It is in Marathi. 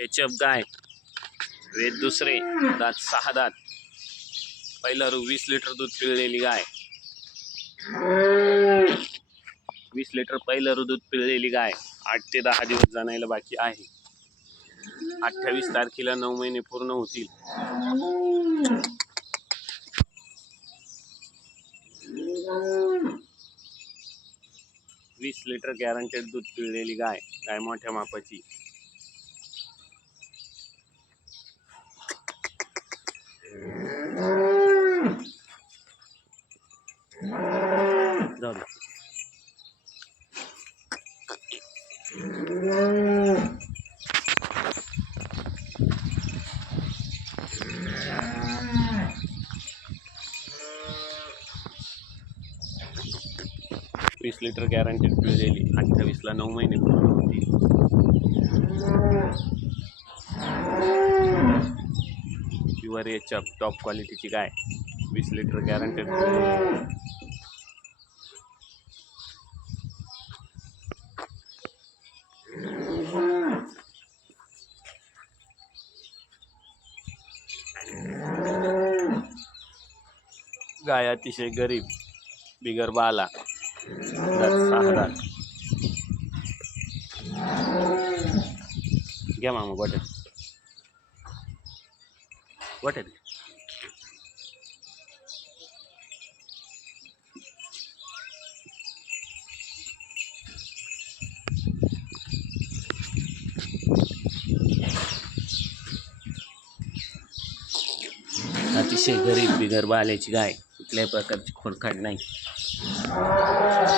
एचएफ गाय वेद दुसरे दात सहा दात पहिला रू वीस लिटर दूध पिळलेली गाय वीस लिटर पहिला रू दूध पिळलेली गाय आठ ते दहा दिवस जाण्याला बाकी आहे अठ्ठावीस तारखेला नऊ महिने पूर्ण होतील वीस लिटर गॅरंटेड दूध पिळलेली गाय गाय मोठ्या मापाची वीस लिटर गॅरंटेड पिळ दिली अठ्ठावीसला नऊ महिने पूर्ण होती याच्या टॉप क्वालिटीची गाय 20 liter guaranteed. Gaya tisai garib, bigger bala, dan sahara. Gimana mau buatnya? Buatnya? अतिशय गरीब बिगर बाल्याची गाय कुठल्याही प्रकारची खोडखाड नाही